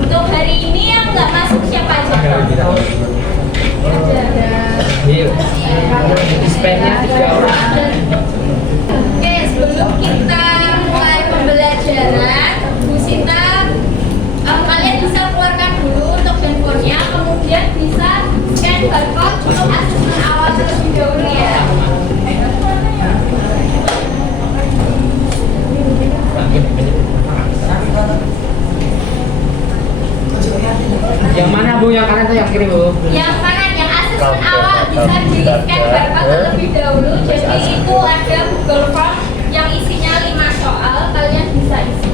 Untuk hari ini yang nggak masuk siapa aja? Dispennya 3 orang. Oke, sebelum kita mulai pembelajaran, Bu Sinta, kalian bisa keluarkan dulu untuk handphonenya, kemudian bisa scan barcode untuk asesmen awal terlebih dahulu ya. Yang mana Bu? Yang kanan atau yang kiri Bu? Yang kanan, yang asesmen awal bisa di scan barcode terlebih dahulu. Jadi itu ada Google Form yang isinya 5 soal, kalian bisa isi.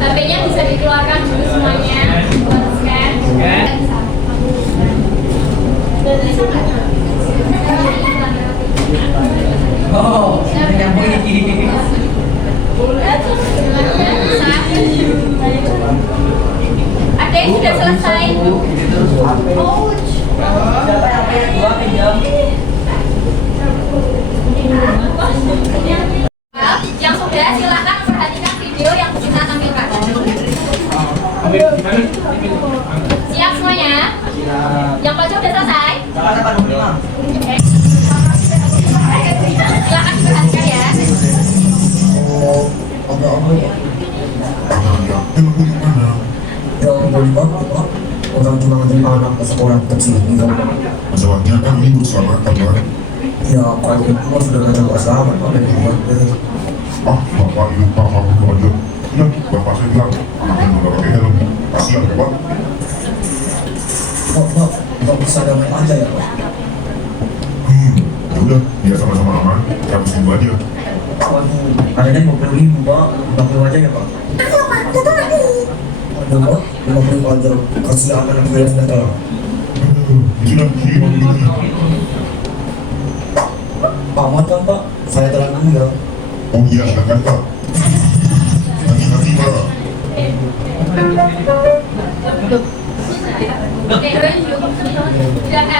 HP-nya bisa dikeluarkan dulu semuanya buat scan. Oh, nyambung ini. Ada yang sudah selesai? Oh, Siapa yang punya 2 pinjam? yang sudah silakan perhatikan video yang kita tampilkan. Siap semuanya? Yang pelajar sudah selesai? Jakarta 85. Oke. Silakan diperhatikan ya. Orang cuma menerima anak sekolah kecil gitu. Masalahnya kan libur selama kabar. Ya kalau itu sudah ada masalah, apa yang dibuat? Bapak itu paham itu aja. Ya, bapak saya bilang anaknya nggak pakai helm. Kasihan ya Pak. Kok bisa damai aja ya Pak? Ya udah, biar sama-sama aman. 100.000 aja. Waduh, adanya 50.000 Pak, 50 aja ya Pak? Aduh Pak, 50 aja. Kasihan anak gue yang datang. Sudah, sini mau begini. Amat kan Pak, saya terang dulu ya. Oh iya, silakan Pak. Hati-hati Pak. Oke, dan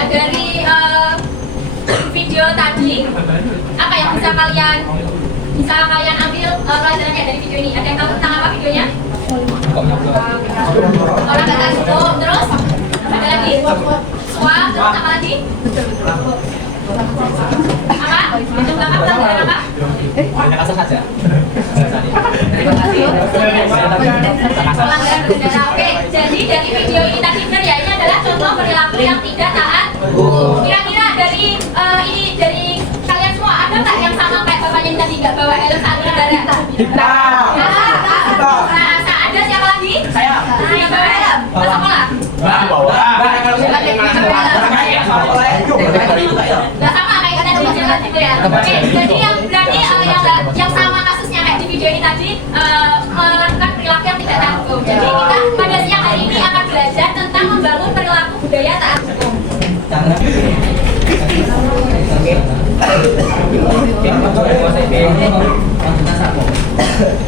dari video tadi, apa yang bisa kalian ambil pelajarannya dari video ini? Ada yang tahu tentang apa videonya? Orang kata hukum, terus ada lagi suap, terus apa lagi? Apa? Itu belakang pelajaran apa? Banyak asal saja. Pelanggaran bernegara. Oke, jadi dari video ini tadi benar ya, ini adalah contoh perilaku yang tidak taat hukum. Kira-kira dari ini dari kalian semua ada nggak yang sama kayak bapaknya tadi nggak bawa helm saat berkendara? Rasa ada siapa lagi? Saya. Yang bawa helm. Ke sekolah. Nggak sama kayak kata di video tadi ya. Oke, jadi yang berarti yang sama kasusnya kayak di video ini tadi melakukan perilaku yang tidak taat hukum. Jadi kita pada siang hari ini akan belajar tentang membangun perilaku budaya taat hukum.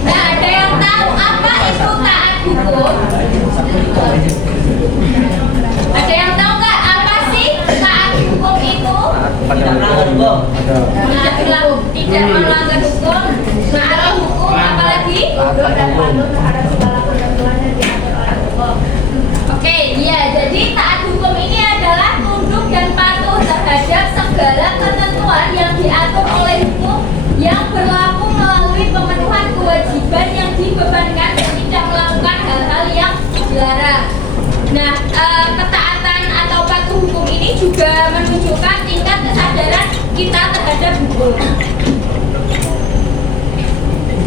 Nah, ada yang tahu apa itu taat hukum? Ada yang tahu nggak apa sih taat hukum itu? Tidak melanggar hukum. Tidak melanggar hukum, menaati hukum, apalagi? Oke, iya. Jadi taat hukum ini adalah tunduk dan patuh terhadap segala ketentuan yang diatur oleh hukum yang berlaku melalui pemenuhan kewajiban yang dibebankan dan tidak melakukan hal-hal yang dilarang. Nah, ini juga menunjukkan tingkat kesadaran kita terhadap hukum.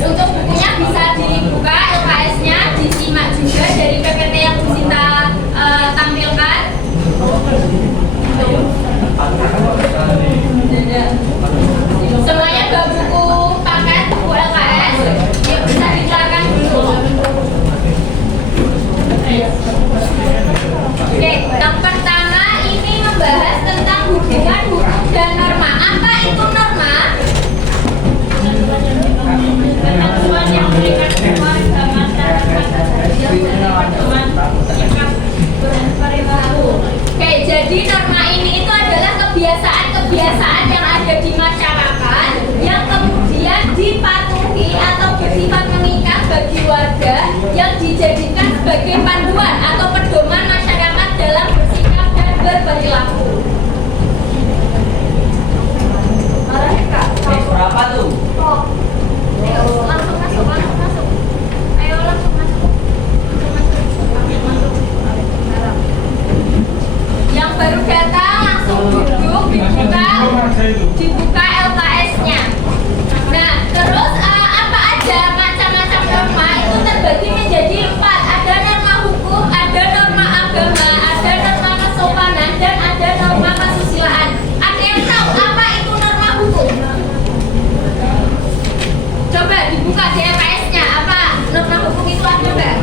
Untuk bukunya bisa dibuka LKS-nya, disimak juga dari PPT yang Bu Sinta tampilkan. Semuanya bawa buku paket, buku LKS, yang bisa dicarikan dulu. Oke, yang pertama ini membahas tentang hubungan hukum dan norma. Apa itu norma? Ketentuan yang memberikan keluarga masyarakat yang berpedoman sikap berperilaku. Oke, jadi norma ini itu adalah kebiasaan-kebiasaan yang ada di masyarakat yang kemudian dipatuhi atau bersifat mengikat bagi warga yang dijadikan sebagai panduan atau pedoman masyarakat dalam bersikap dan berperilaku. Berapa tuh? Oh. Ayo langsung masuk. Ayo langsung masuk. Yang baru datang langsung duduk, dibuka LKS-nya. Nah, terus apa aja macam-macam norma itu terbagi menjadi 4. Ada norma hukum, ada norma agama, ada norma kesopanan, dan ada norma kesusilaan. Ada yang tahu apa itu norma hukum? Coba dibuka di LKS-nya. Apa norma hukum itu ada nggak?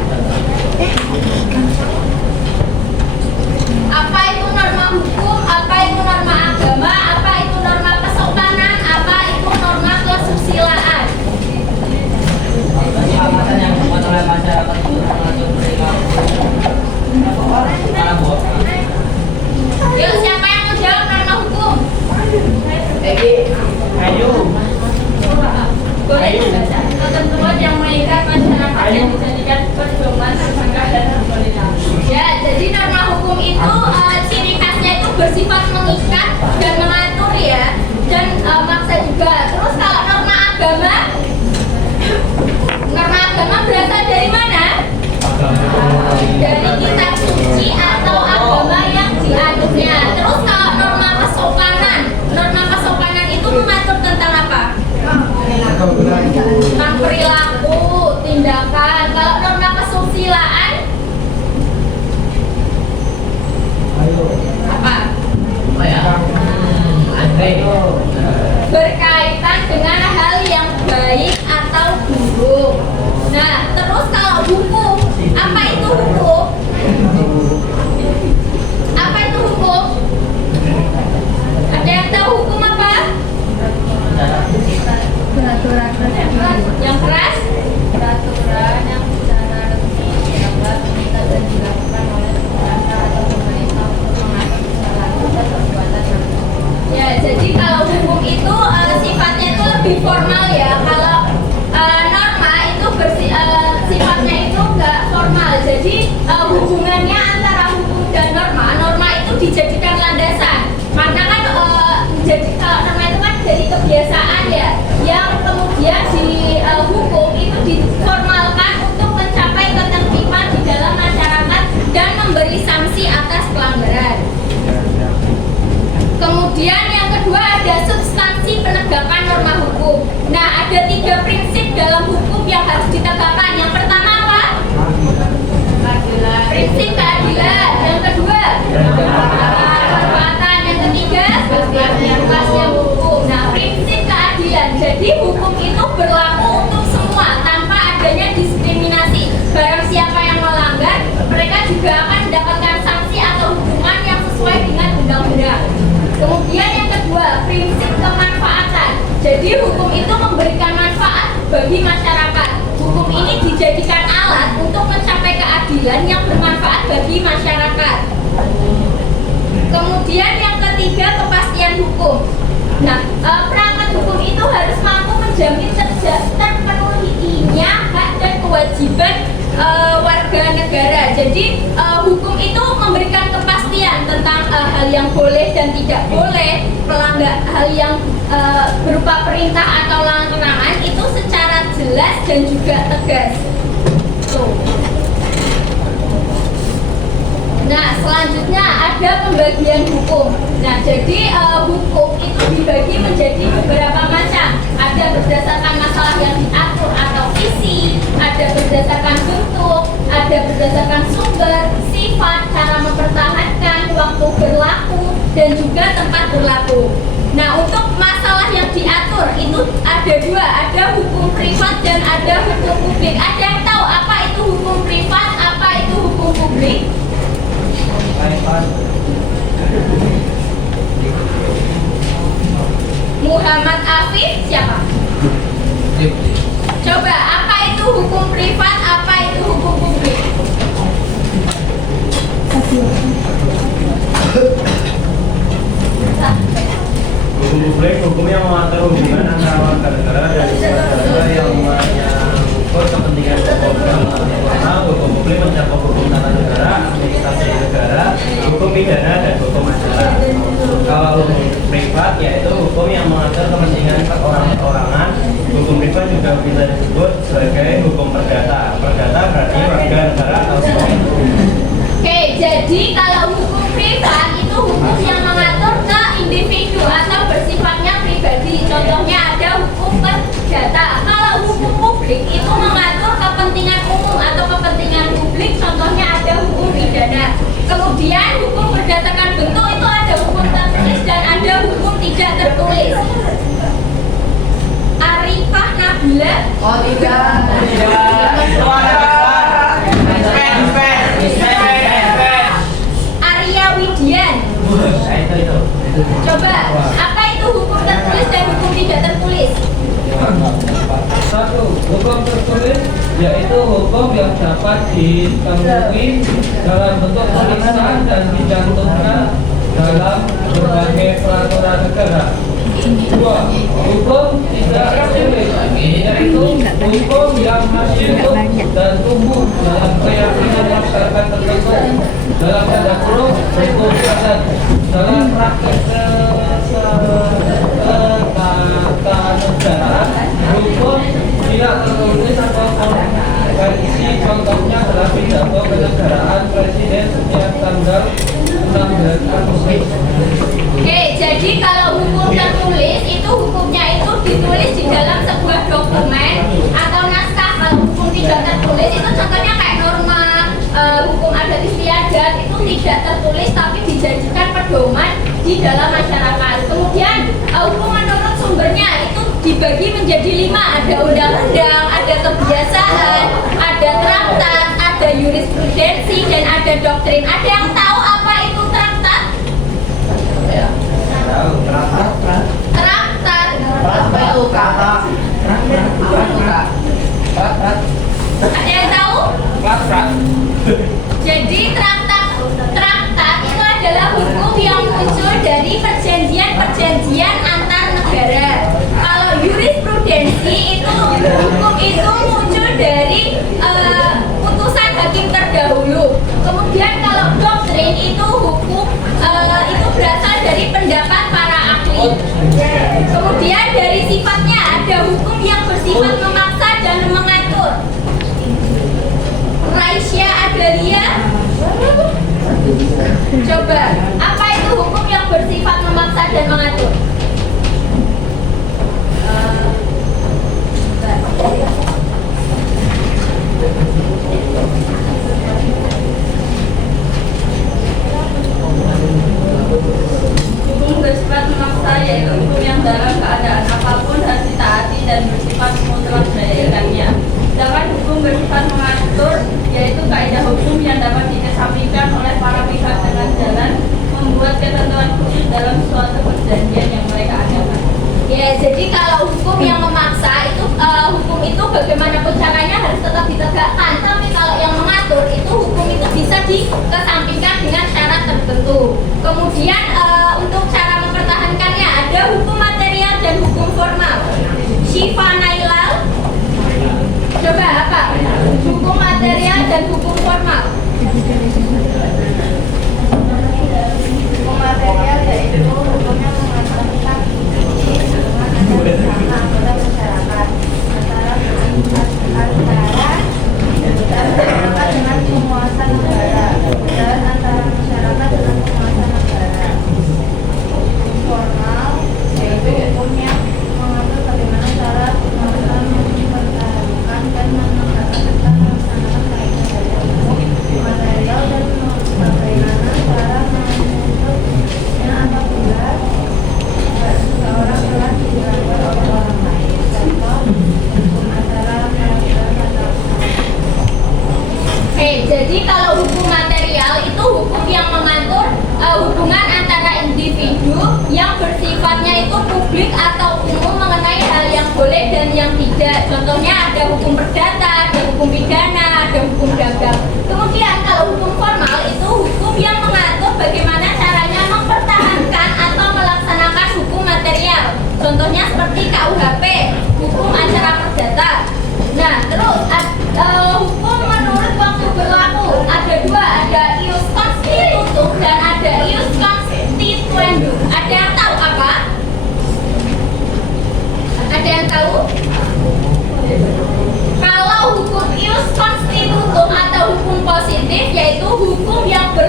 Apa itu norma hukum? Apa itu norma agama? Apa itu norma kesopanan? Apa itu norma kesusilaan? Kesepakatan yang dibuat oleh masyarakat itu mengatur perilaku. Mana Bu? Yuk, siapa yang mau jawab norma hukum? Ayo. Boleh dibaca. Ketentuan yang mengikat masyarakat yang dijadikan pedoman tersangka dan berperilaku. Ya, jadi norma hukum itu ciri khasnya itu bersifat mengikat dan mengatur ya, dan maksa juga. Terus kalau norma agama berasal dari mana? Dari kitab suci atau agama yang dianutnya. Terus kalau norma kesopanan itu mengatur tentang apa? Tentang perilaku, tindakan. Kalau norma kesusilaan apa? Apa ya? Andre. Berkaitan dengan hal yang baik atau buruk. Nah, terus kalau hukum, apa itu hukum? Apa itu hukum? Ada yang tahu hukum apa? Peraturan yang keras, peraturan yang secara resmi dianggap mengikat dan dilakukan oleh penguasa atau pemerintah untuk mengatur perilaku dan perbuatan yang. Ya, jadi kalau hukum itu sifatnya itu lebih formal ya. Kalau norma itu sifatnya itu enggak formal. Jadi hubungannya antara hukum dan norma itu dijadikan landasan. Karena kan jadi kalau norma itu kan dari kebiasaan ya, yang kemudian di hukum itu diformalkan untuk mencapai ketertiban di dalam masyarakat dan memberi sanksi atas pelanggaran. Kemudian yang kedua ada substansi penegakan norma hukum. Nah, ada 3 prinsip dalam hukum yang harus ditegakkan. Yang pertama apa? Prinsip keadilan. Yang kedua kemanfaatan. Yang ketiga kepastian hukum. Nah, prinsip keadilan. Jadi hukum itu berlaku untuk semua tanpa adanya diskriminasi. Barang siapa yang melanggar, mereka juga akan mendapatkan sanksi atau hukuman yang sesuai dengan undang-undang. Kemudian yang kedua, prinsip kemanfaatan. Jadi hukum itu memberikan manfaat bagi masyarakat. Hukum ini dijadikan alat untuk mencapai keadilan yang bermanfaat bagi masyarakat. Kemudian yang ketiga, kepastian hukum. Nah, perangkat hukum itu harus mampu menjamin terpenuhinya hak dan kewajiban warga negara. Jadi hukum itu memberikan kepastian tentang hal yang boleh dan tidak boleh, hal yang berupa perintah atau larangan itu secara jelas dan juga tegas. Tuh. Nah, selanjutnya ada pembagian hukum. Nah, jadi hukum itu dibagi menjadi beberapa macam. Ada berdasarkan masalah yang diatur atau isi, ada berdasarkan bentuk, ada berdasarkan sumber, sifat, cara mempertahankan, waktu berlaku, dan juga tempat berlaku. Nah, untuk masalah yang diatur itu ada dua, ada hukum privat dan ada hukum publik. Ada yang tahu apa itu hukum privat, apa itu hukum publik? Muhammad Afif siapa? Coba, apa itu hukum privat, apa itu hukum publik? Hukum publik, hukum yang mengatur hubungan antara warga negara dan negara yang menyangkut kepentingan hukum. Karena hukum publik mencakup hukum tata negara, administrasi negara, hukum pidana, dan hukum acara. Kalau hukum privat yaitu hukum yang mengatur kepentingan perorangan. Hukum privat juga bisa disebut sebagai hukum perdata. Perdata berarti warga negara atau sipil. Oke, jadi kalau hukum privat itu hukum yang mengatur ke individu atau bersifatnya pribadi. Contohnya ada hukum perdata. Kalau hukum publik itu mengatur kepentingan umum atau kepentingan publik. Contohnya ada hukum pidana. Kemudian hukum berdasarkan bentuk itu ada hukum tertulis dan ada hukum tidak tertulis. Arifah Nabila. Oh tidak. Arya Widian. Itu. Coba, apa itu hukum tertulis dan hukum tidak tertulis? Satu, hukum tertulis yaitu hukum yang dapat ditemui dalam bentuk tulisan dan dicantumkan dalam berbagai peraturan negara. Dua, hukum tidak tertulis yaitu hukum yang hidup dan tumbuh dalam keyakinan masyarakat tertentu. Dalam tanda kurung hukum adat dalam praktek ketatanegaraan hukum tidak tertulis atau konvensi, contohnya adalah pidato kenegaraan presiden setiap tanggal 16 Agustus. Oke, jadi kalau hukum tertulis itu hukumnya itu ditulis di dalam sebuah dokumen atau naskah. Kalau hukum tidak tertulis itu contohnya kayak norma hukum adat istiadat itu tidak tertulis tapi dijadikan pedoman di dalam masyarakat. Kemudian hukum menurut sumbernya itu dibagi menjadi 5. Ada undang-undang, ada kebiasaan, ada traktat, ada jurisprudensi, dan ada doktrin. Ada yang tahu apa itu traktat? Traktat. Ada yang tahu? Jadi traktat itu adalah hukum yang muncul dari perjanjian antar negara. Kalau jurisprudensi itu hukum itu muncul dari putusan hakim terdahulu. Kemudian kalau doktrin itu hukum itu berasal dari pendapat para ahli. Kemudian dari sifatnya ada hukum yang bersifat memaksa dan mengatur. Raisya Adalia, coba apa itu hukum yang bersifat memaksa dan mengatur? Hukum bersifat memaksa yaitu hukum yang dalam keadaan apapun harus ditaati dan bersifat mutlak daya. Sedangkan hukum bersifat mengatur yaitu kaidah hukum yang dapat dikesampingkan oleh para pihak dengan jalan membuat ketentuan khusus dalam suatu perjanjian yang mereka adakan. Ya, jadi kalau hukum yang memaksa itu hukum itu bagaimanapun caranya harus tetap ditegakkan. Tapi kalau yang mengatur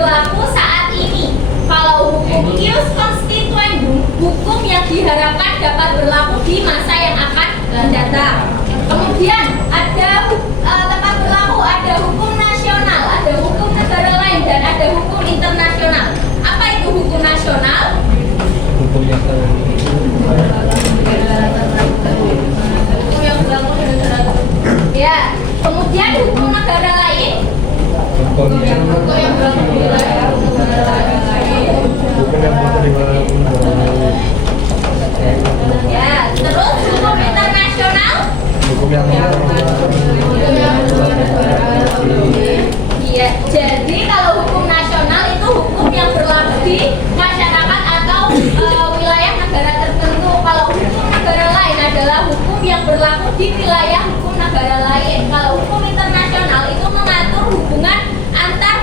berlaku saat ini. Kalau hukum ius constituendum, hukum yang diharapkan dapat berlaku di masa yang akan datang. Kemudian ada tempat berlaku, ada hukum nasional, ada hukum negara lain, dan ada hukum internasional. Apa itu hukum nasional? Hukum yang berlaku di negara. Ya. Kemudian hukum negara lain. Hukum yang berlaku di negara lain. Ya. Terus hukum internasional. Iya, jadi kalau hukum nasional itu hukum yang berlaku di masyarakat atau wilayah negara tertentu. Kalau hukum negara lain adalah hukum yang berlaku di wilayah hukum negara lain. Kalau hukum internasional itu mengatur hubungan antar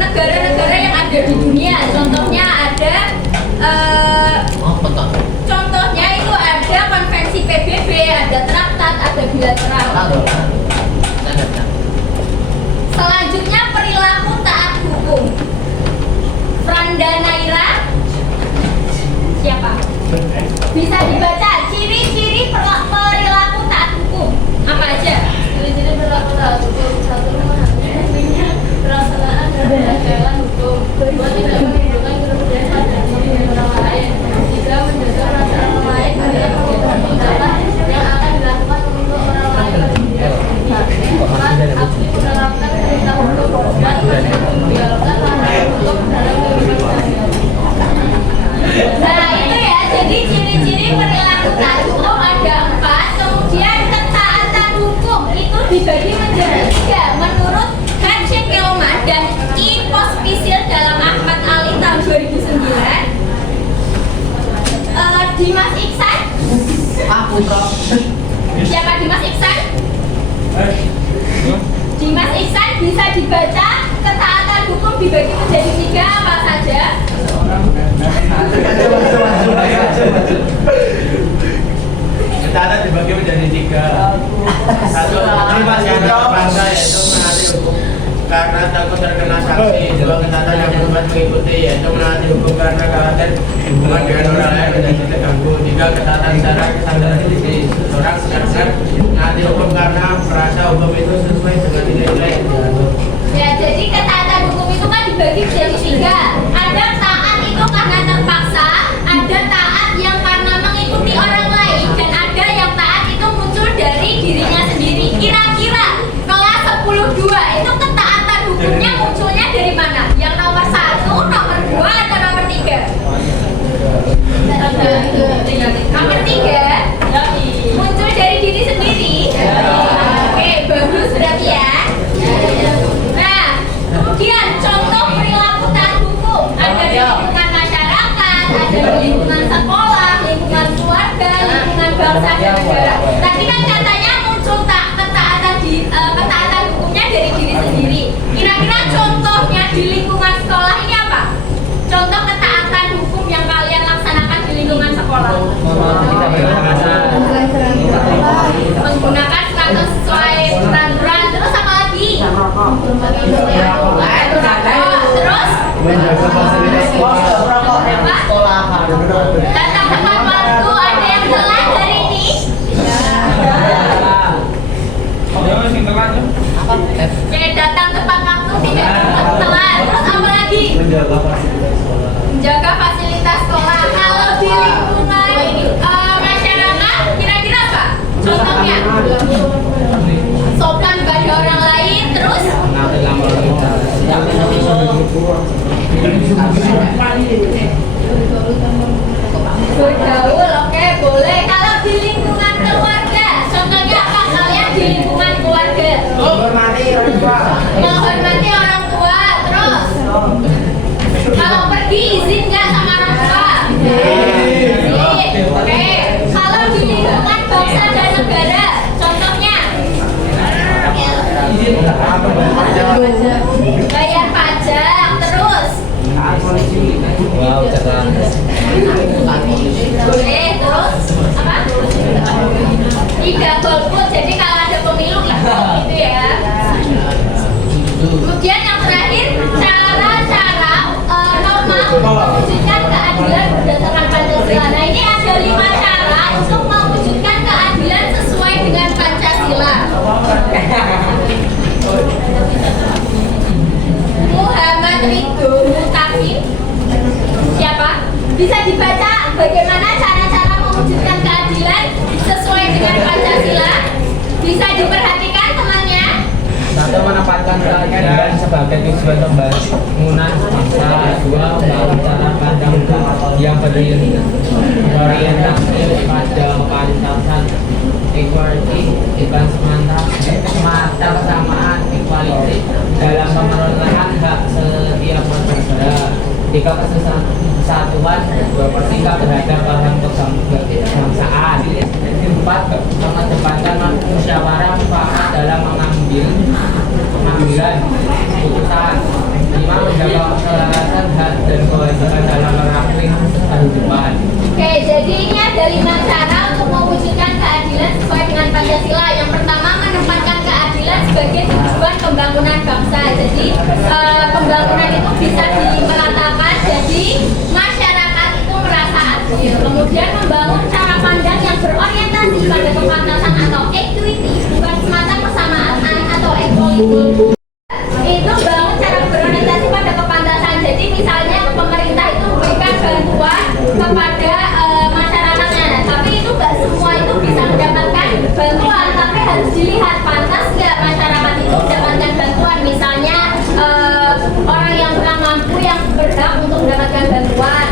negara-negara yang ada di dunia. Contohnya ada contohnya itu ada konvensi PBB, ada traktat, ada bilateral. Selanjutnya perilaku taat hukum. Franda Naira, siapa? Bisa dibaca ciri-ciri perilaku taat hukum apa aja? Ciri-ciri perilaku taat hukum: satu, memahami pelaksanaan dan jalan hukum. Dua, tidak menimbulkan kerugian pada diri orang lain. Tiga, menjaga perasaan orang lain adalah tindakan yang akan dilakukan untuk orang lain. Empat, aktif menerapkan perintah hukum dan mendialogkan larangan hukum dalam kehidupan sehari-hari. Nah itu ya, jadi ciri-ciri perilaku taat hukum ada 4. Kemudian ketaatan hukum itu dibagi menjadi 3 menurut Hershey Kelman dan I. Pospisil dalam Ahmad Ali tahun 2009. Dimas Iksan. Siapa Dimas Iksan? Dimas Iksan bisa dibaca ketaatan hukum dibagi menjadi 3 apa saja? Ketaatan dibagi menjadi 3. Satu, masyarakat bangsa yaitu menaati hukum karena takut terkena sanksi. Dua, ketaatan yang dapat mengikuti yaitu menaati hukum karena khawatir hubungan dengan orang lain menjadi terganggu. Tiga, ketaatan secara kesadaran diri seorang sedangkan menaati hukum karena merasa hukum itu sesuai dengan nilai-nilai yang diatur. Ya, jadi ketaatan hukum itu kan dibagi menjadi 3. Ada taat itu karena terpaksa, ada taat yang karena mengikuti orang lain, dan ada yang taat itu muncul dari dirinya sendiri. Kira-kira kelas 10-2 itu ketaatan hukumnya munculnya dari mana? Yang nomor 1, nomor 2, atau nomor 3? Nomor 3 muncul dari diri sendiri. Oke, bagus berarti ya. Nah, kemudian contoh perilaku taat hukum ada di lingkungan masyarakat, ada di lingkungan sekolah, lingkungan keluarga, lingkungan bangsa dan negara. Tadi kan katanya muncul ketaatan hukumnya dari diri sendiri. Kira-kira contohnya di lingkungan sekolah ini apa? Contoh ketaatan hukum yang kalian laksanakan di lingkungan sekolah. Menggunakan status sesuai peraturan. Terus apa lagi? Terus menjaga fasilitas sekolah. datang tepat waktu. Ada yang telat hari ini? Oke, datang tepat waktu, tidak telat. Terus apa lagi? Menjaga fasilitas sekolah. Kalau di lingkungan masyarakat, kira-kira apa? Contohnya? Sopan pada orang lain. Terus? Bergaul, oke, boleh. Kalau di lingkungan keluarga, contohnya apa? Kalian di lingkungan keluarga menghormati orang tua. Terus kalau pergi izin nggak sama orang tua? Izin. Oke. Kalau di lingkungan bangsa dan negara, contohnya bayar pajak. Terus boleh. Terus apa? Tidak golput. Jadi kalau ada pemilu ikut gitu ya. Kemudian yang terakhir, cara bisa dibaca bagaimana cara-cara mewujudkan keadilan sesuai dengan Pancasila. Bisa diperhatikan temannya. Satu, menempatkan keadilan sebagai tujuan pembangunan bangsa. Dua, membangun cara pandang yang berorientasi pada kepantasan, equality, bukan semata kesamaan, equality dalam pemenuhan hak setiap negara. Tiga, kesatuan bersikap terhadap paham kebangsaan. Empat, mengedepankan musyawarah mufakat dalam pengambilan keputusan. Lima, menjaga keselarasan hak dan kewajiban dalam praktik kehidupan. Oke, jadi ini ada 5 cara untuk mewujudkan keadilan sesuai dengan Pancasila. Yang pertama, menempatkan keadilan sebagai tujuan pembangunan bangsa. Jadi pembangunan itu bisa dimeratakan, jadi masyarakat itu merasa adil. Kemudian membangun cara pandang yang berorientasi pada kepantasan atau equity, bukan semata kesamaan atau equality. Itu bangun cara berorientasi pada kepantasan. Jadi misalnya pemerintah itu memberikan bantuan kepada masyarakatnya, tapi itu nggak semua itu bisa mendapatkan bantuan, tapi harus dilihat pantas nggak masyarakat itu mendapatkan bantuan. Misalnya orang yang kurang mampu yang berhak untuk mendapatkan bantuan.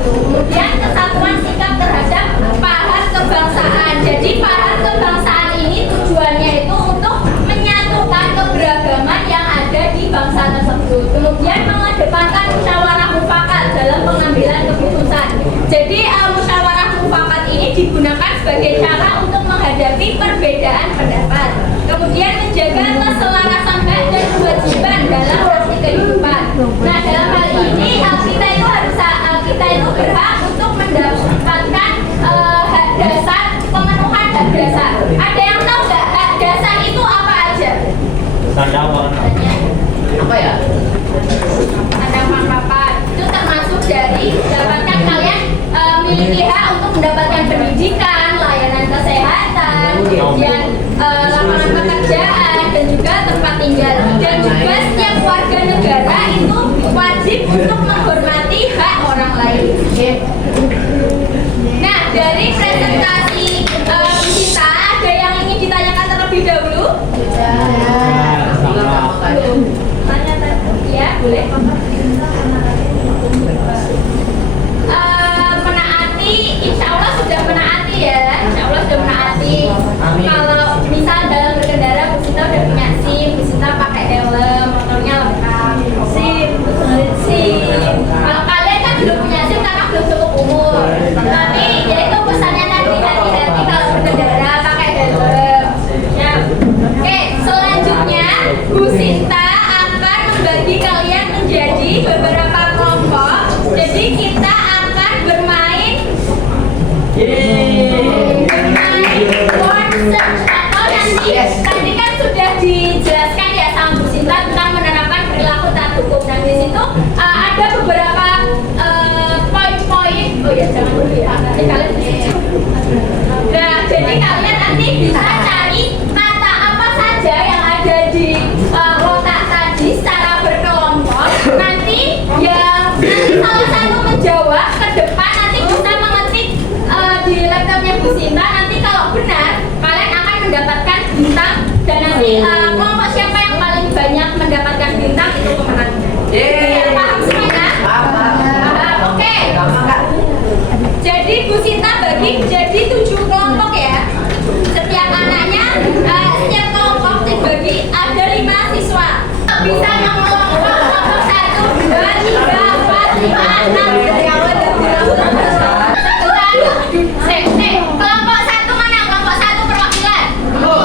Kemudian kesatuan sikap terhadap paham kebangsaan. Jadi paham kebangsaan ini tujuannya itu untuk menyatukan keberagaman yang ada di bangsa tersebut. Kemudian mengedepankan musyawarah mufakat dalam pengambilan keputusan. Jadi musyawarah mufakat ini digunakan sebagai cara untuk menghadapi perbedaan pendapat. Kemudian menjaga keselarasan hak dan kewajiban dalam praktik kehidupan. Nah, dalam hal ini kita itu berhak untuk mendapatkan hak dasar, pemenuhan hak dasar. Ada yang tahu nggak hak dasar itu apa aja? Apa ya? Ada papan. Itu termasuk dari dapatkan kalian memiliki hak untuk mendapatkan pendidikan, layanan kesehatan, kemudian lapangan pekerjaan dan juga tempat tinggal. Dan juga setiap warga negara itu wajib untuk menghormati hak orang lain. Nah, dari presentasi kita ada yang ingin ditanyakan terlebih dahulu? Ya, boleh. Menaati, insya Allah sudah menaati ya. Insya Allah sudah menaati. Kalau misal dalam berkendara, Bu Sinta udah punya SIM, Bu Sinta pakai helm, motornya lengkap. SIM. Kalau kalian kan belum punya SIM karena belum cukup umur. Tapi ya itu pesannya tadi, hati-hati kalau berkendara pakai helm. Ya. Oke, selanjutnya Bu Sinta bagi kalian menjadi beberapa kelompok. Jadi kita akan bermain word search atau nanti tadi kan sudah dijelaskan ya sama Bu Sinta tentang menerapkan perilaku taat hukum. Dan di situ ada beberapa poin-poin. Oh ya, jangan dulu ya. Nanti kalian nah, jadi kalian nanti bisa cari kata apa saja yang ada di kotak tadi secara berkelompok. Nanti yang salah satu menjawab ke depan nanti bisa mengetik di laptopnya Bu Sinta. Nanti kalau benar kalian akan mendapatkan bintang dan nanti kelompok siapa yang paling banyak mendapatkan bintang itu pemenang. Paham semuanya? Oke. Jadi Bu Sinta bagi jadi 7 kelompok ya. Setiap anaknya setiap kelompok dibagi ada 5 siswa. Bisa yang kelompok 1, 2, 3, 4, 5, 6 kelompok 1 mana? Kelompok 1 perwakilan. Kelompok 2.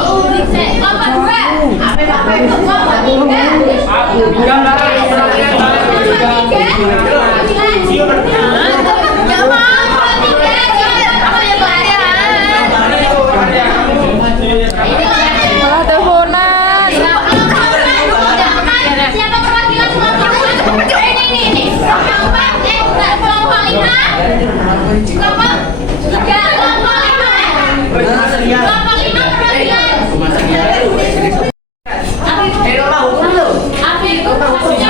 Kelompok 3.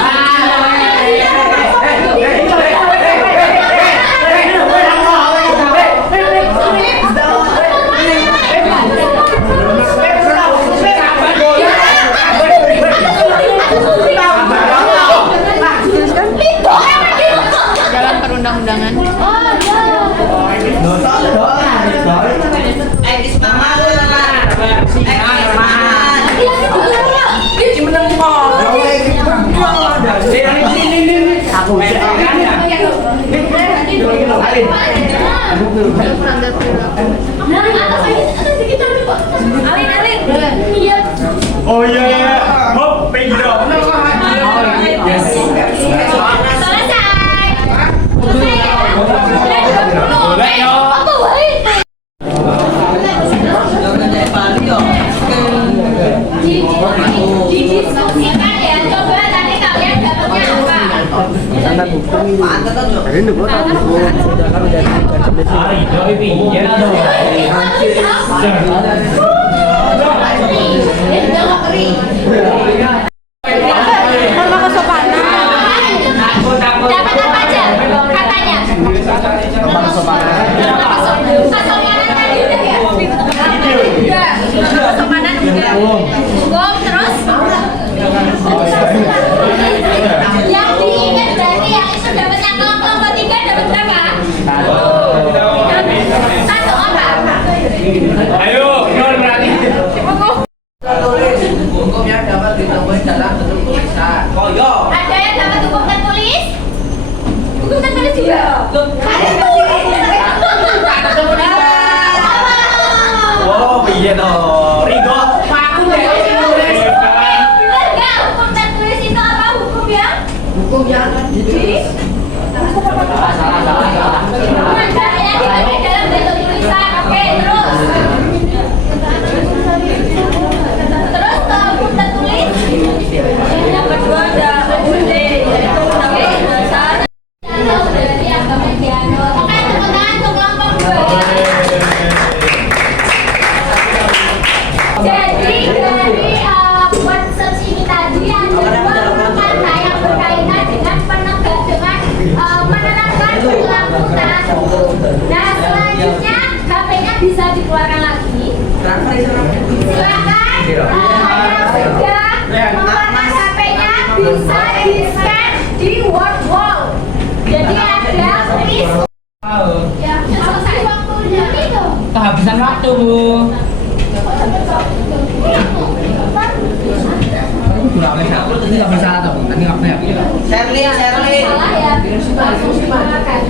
Oh iya, hop, pergi dong. Didiskusikan ya, coba tadi kalian dapatnya apa? Dapat apa aja katanya? Kesopanan tadi udah ya? Udah. Kesopanan udah. Cukup, terus? Yang diingat berarti yang itu dapatnya kelompok 3 dapat berapa? Satu apa? Ayo, non berani. Hukum yang dapat ditemukan dalam bentuk tulisan. Ada yang dapat hukum tertulis? Hukum tertulis juga? Oh, iya toh. Rigo. Bener nggak hukum tertulis itu apa hukum yang? Hukum yang ditulis. Caranya dibagi dalam bentuk tulisan. Oke, terus. Terus hukum tertulis? Yang kedua ada UD, yaitu undang-undang dasar. Dari agama Hindu. Oke, tepuk tangan untuk kelompok 2. Jadi dari buat search ini tadi ada 2 kata yang berkaitan dengan menerapkan perilaku taat hukum. Nah selanjutnya HP-nya bisa dikeluarkan lagi. Silakan yang sudah mengeluarkan HP-nya bisa di-scan di word wall. Jadi ada tulis ya selesai waktunya itu. Kehabisan waktu, Bu. Shirley. Salah ya, langsung dimakan.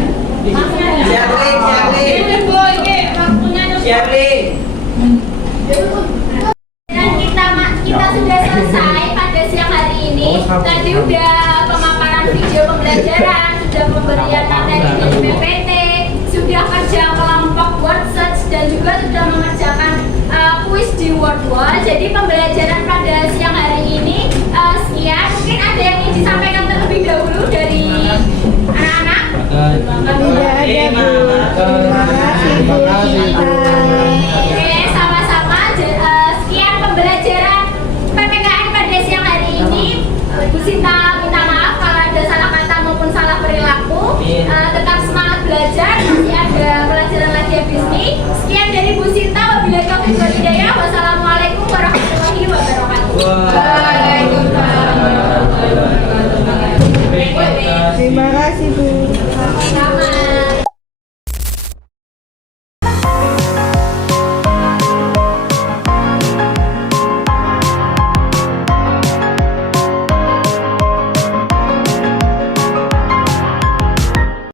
Ini Bu, ini waktunya dan kita sudah selesai pada siang hari ini. Tadi udah pemaparan video pembelajaran, sudah pemberian materi dari PPT, sudah kerja kelompok word search dan juga sudah mengerjakan kuis di word wall. Jadi pembelajaran pada siang hari ini sekian. Mungkin ada yang ingin disampaikan terlebih dahulu dari anak-anak? Oke, sama-sama. Sekian pembelajaran PPKN pada siang hari ini. Bu Sinta minta maaf kalau ada salah kata maupun salah perilaku. Tetap semangat belajar. Masih ada pelajaran lagi habis ini. Sekian dari Bu Sinta. Wabillahi taufiq wal hidayah. Wassalamualaikum warahmatullahi wabarakatuh.